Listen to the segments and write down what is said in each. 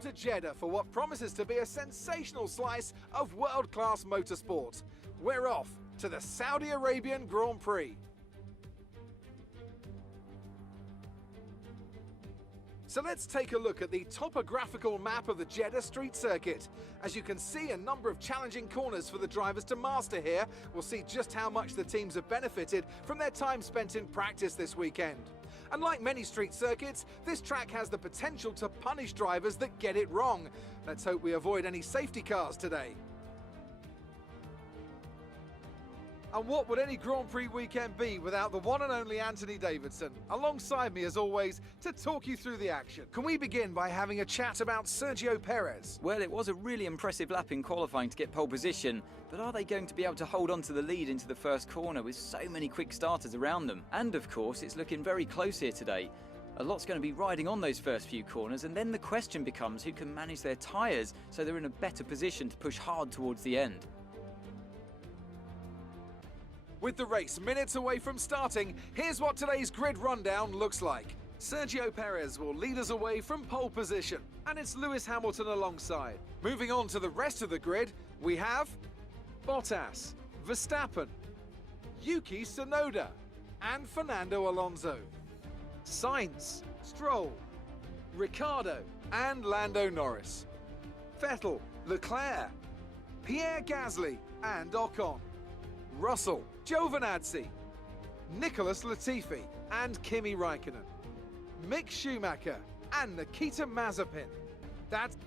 Welcome to Jeddah for what promises to be a sensational slice of world-class motorsport. We're off to the Saudi Arabian Grand Prix. So let's take a look at the topographical map of the Jeddah street circuit. As you can see, a number of challenging corners for the drivers to master here. We'll see just how much the teams have benefited from their time spent in practice this weekend. Unlike many street circuits, this track has the potential to punish drivers that get it wrong. Let's hope we avoid any safety cars today. And what would any Grand Prix weekend be without the one and only Anthony Davidson, alongside me as always, to talk you through the action. Can we begin by having a chat about Sergio Perez? Well, it was a really impressive lap in qualifying to get pole position, but are they going to be able to hold on to the lead into the first corner with so many quick starters around them? And of course, it's looking very close here today. A lot's going to be riding on those first few corners, and then the question becomes who can manage their tyres so they're in a better position to push hard towards the end. With the race minutes away from starting, here's what today's grid rundown looks like. Sergio Perez will lead us away from pole position, and it's Lewis Hamilton alongside. Moving on to the rest of the grid, we have Bottas, Verstappen, Yuki Tsunoda, and Fernando Alonso. Sainz, Stroll, Ricciardo, and Lando Norris. Vettel, Leclerc, Pierre Gasly, and Ocon. Russell, Giovinazzi, Nicholas Latifi, and Kimi Raikkonen. Mick Schumacher and Nikita Mazepin. That's...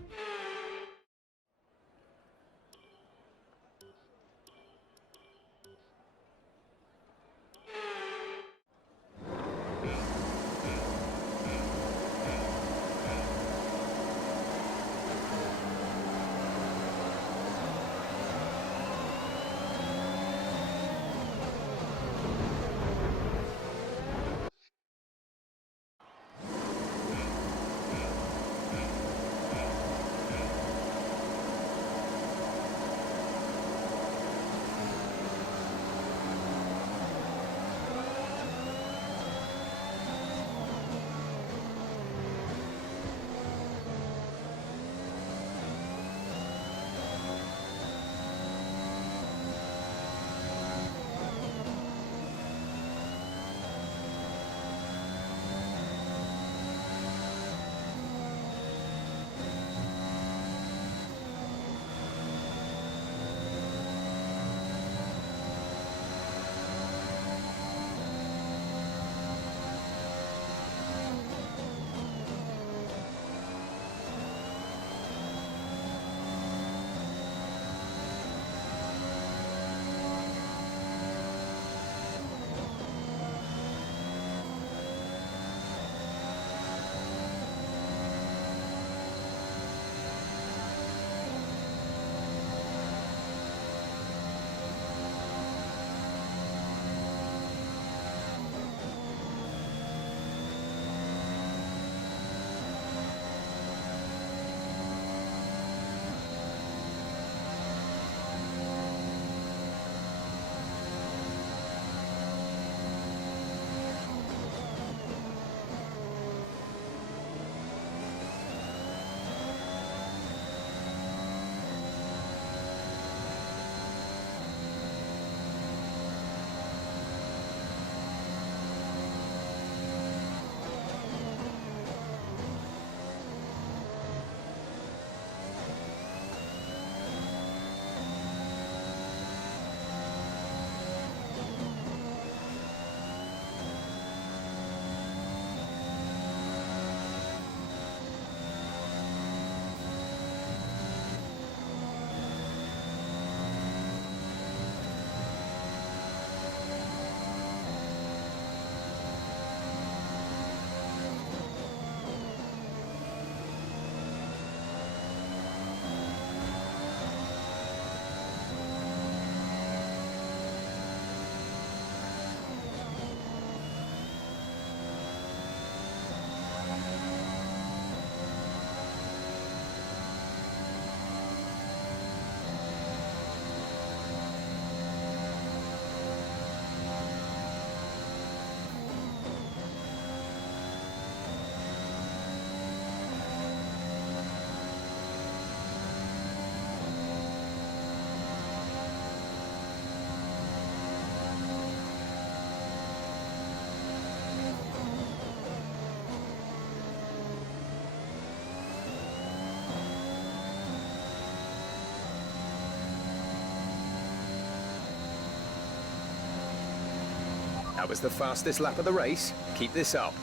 That was the fastest lap of the race. Keep this up.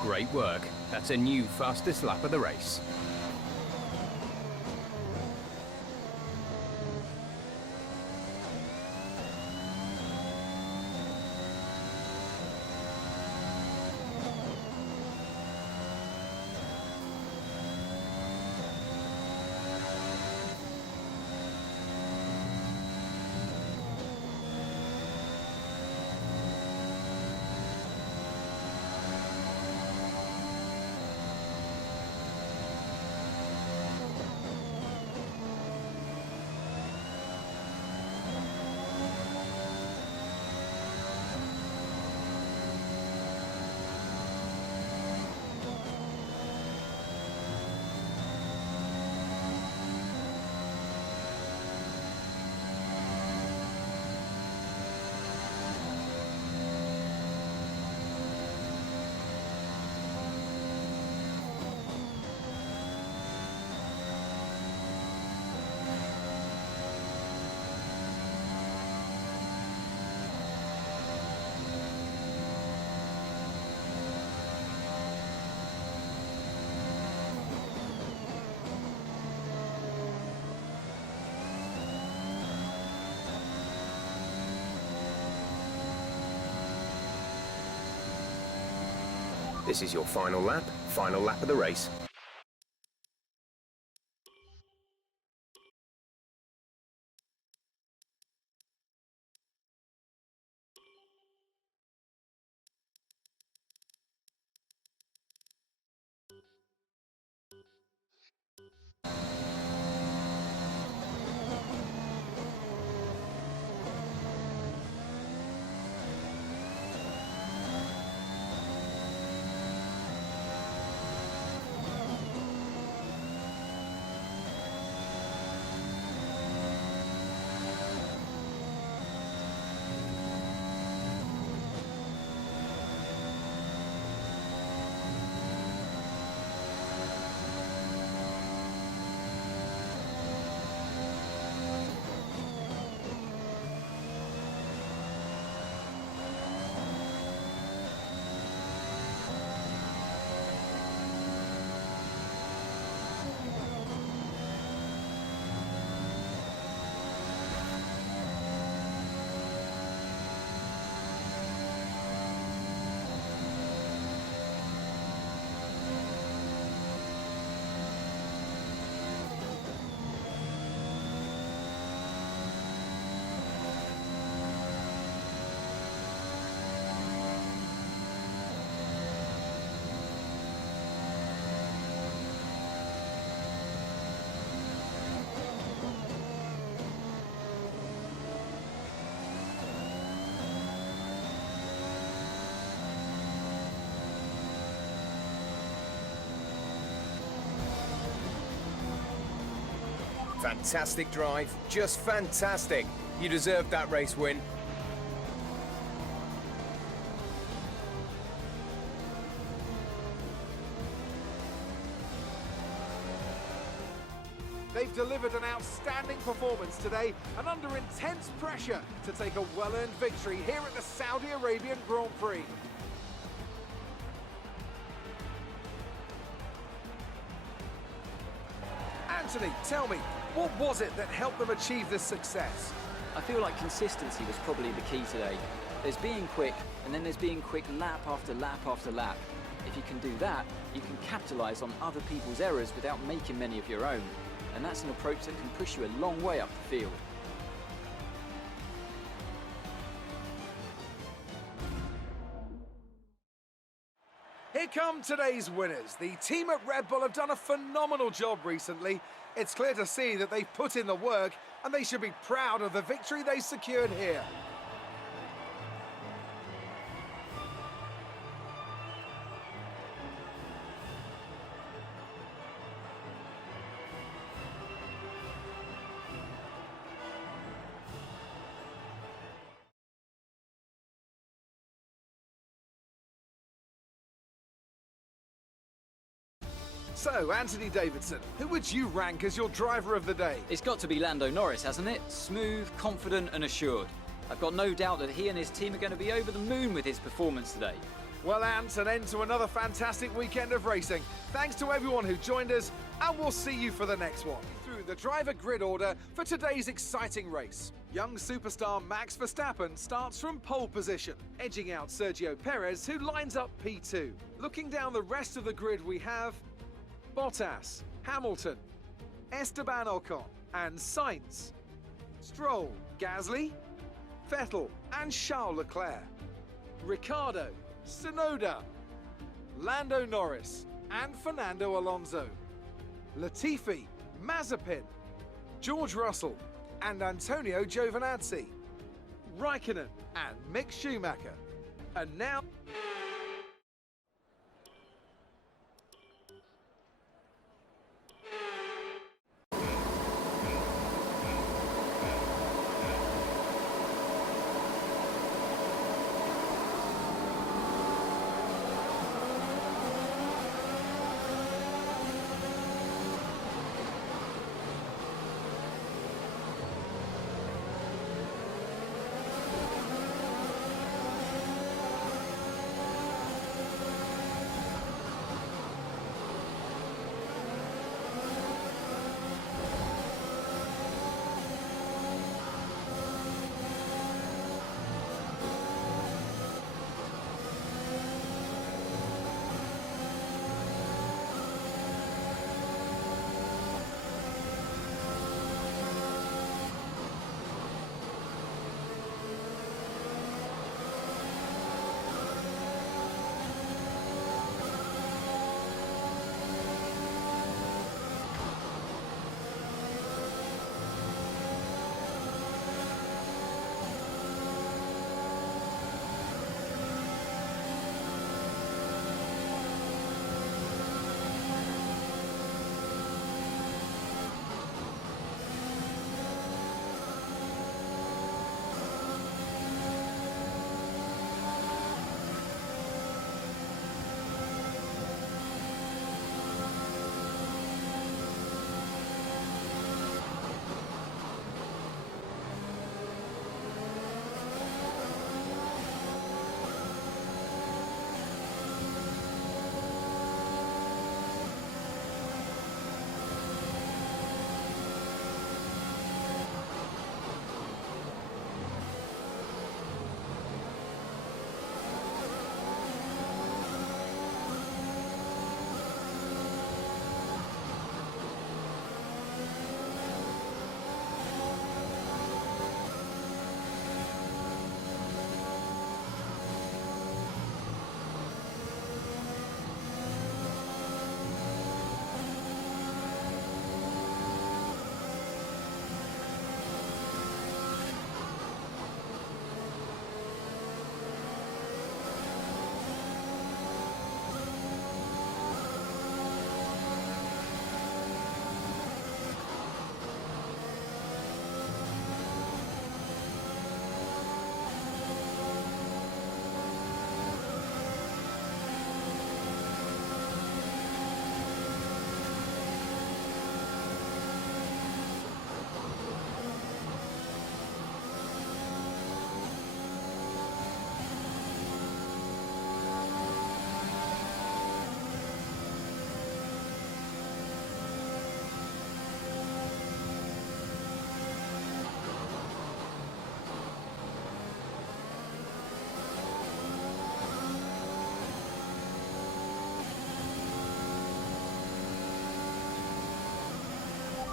Great work. That's a new fastest lap of the race. This is your final lap of the race. Fantastic drive, just fantastic. You deserved that race win. They've delivered an outstanding performance today and under intense pressure to take a well-earned victory here at the Saudi Arabian Grand Prix. Anthony, tell me, what was it that helped them achieve this success? I feel like consistency was probably the key today. There's being quick, and then there's being quick lap after lap after lap. If you can do that, you can capitalise on other people's errors without making many of your own. And that's an approach that can push you a long way up the field. Here come today's winners. The team at Red Bull have done a phenomenal job recently. It's clear to see that they've put in the work and they should be proud of the victory they secured here. So, Anthony Davidson, who would you rank as your driver of the day? It's got to be Lando Norris, hasn't it? Smooth, confident and assured. I've got no doubt that he and his team are going to be over the moon with his performance today. Well, Ant, an end to another fantastic weekend of racing. Thanks to everyone who joined us, and we'll see you for the next one. Through the driver grid order for today's exciting race. Young superstar Max Verstappen starts from pole position, edging out Sergio Perez, who lines up P2. Looking down the rest of the grid, we have Bottas, Hamilton, Esteban Ocon and Sainz, Stroll, Gasly, Vettel and Charles Leclerc, Ricciardo, Tsunoda, Lando Norris and Fernando Alonso, Latifi, Mazepin, George Russell and Antonio Giovinazzi, Raikkonen and Mick Schumacher. And now...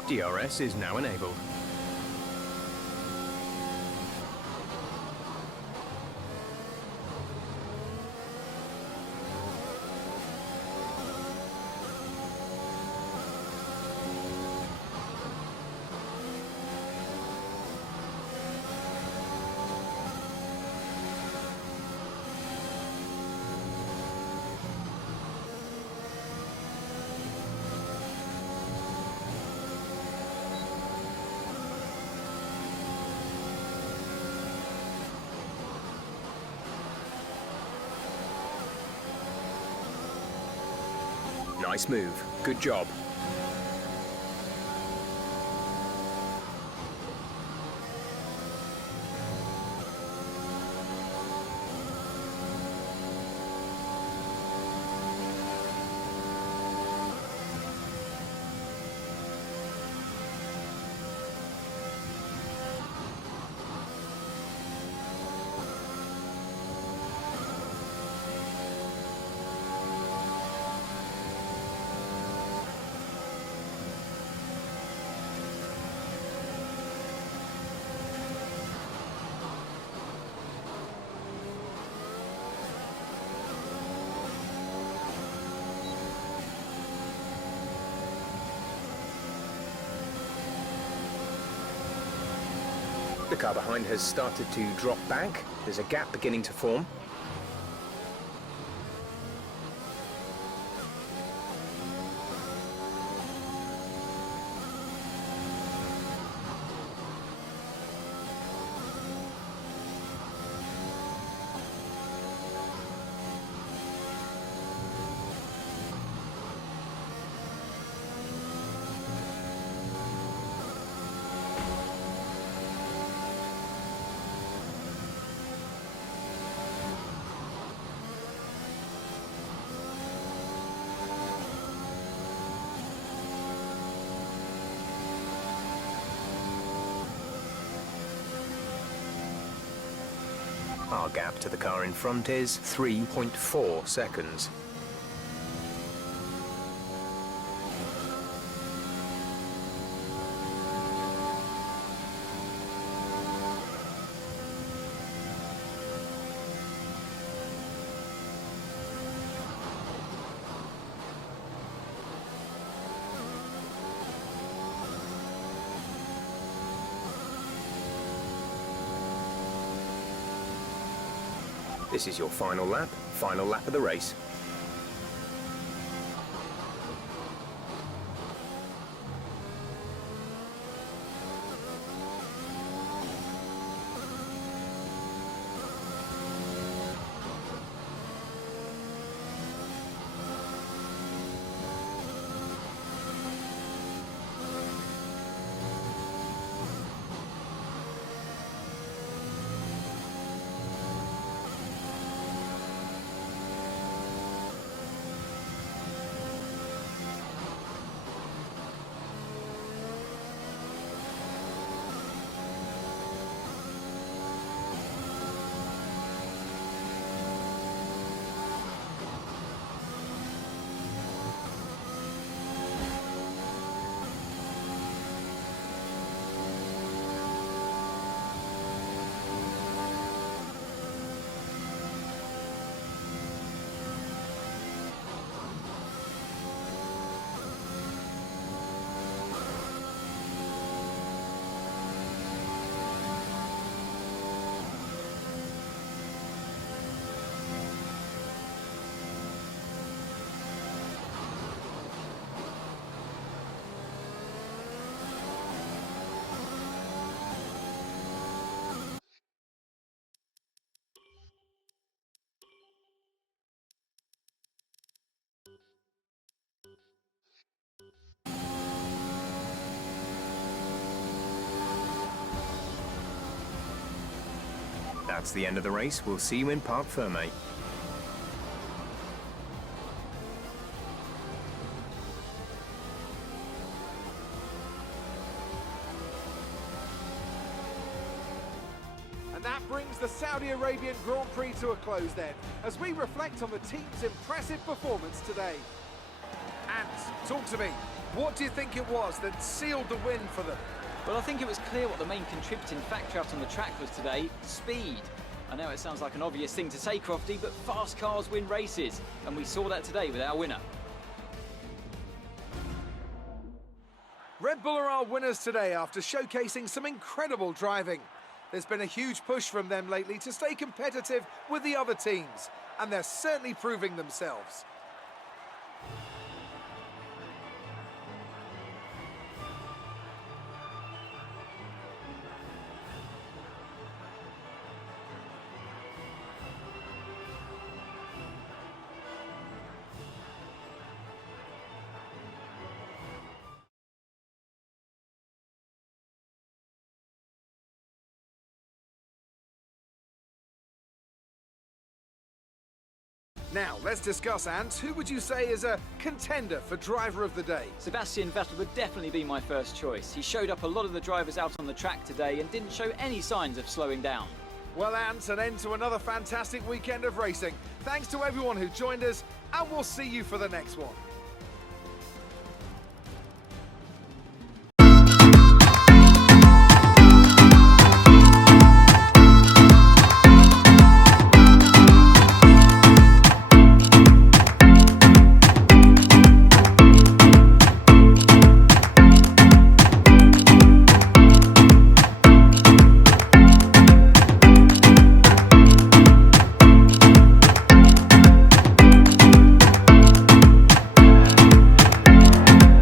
DRS is now enabled. Nice move. Good job. The car behind has started to drop back. There's a gap beginning to form. Our gap to the car in front is 3.4 seconds. This is your final lap of the race. That's the end of the race. We'll see you in Parc Ferme. And that brings the Saudi Arabian Grand Prix to a close then, as we reflect on the team's impressive performance today. And talk to me, What do you think it was that sealed the win for them? Well, I think it was clear what the main contributing factor out on the track was today: speed. I know it sounds like an obvious thing to say, Crofty, but fast cars win races, and we saw that today with our winner. Red Bull are our winners today after showcasing some incredible driving. There's been a huge push from them lately to stay competitive with the other teams, and they're certainly proving themselves. Now, let's discuss, Ant. Who would you say is a contender for driver of the day? Sebastian Vettel would definitely be my first choice. He showed up a lot of the drivers out on the track today and didn't show any signs of slowing down. Well, Ant, an end to another fantastic weekend of racing. Thanks to everyone who joined us, and we'll see you for the next one.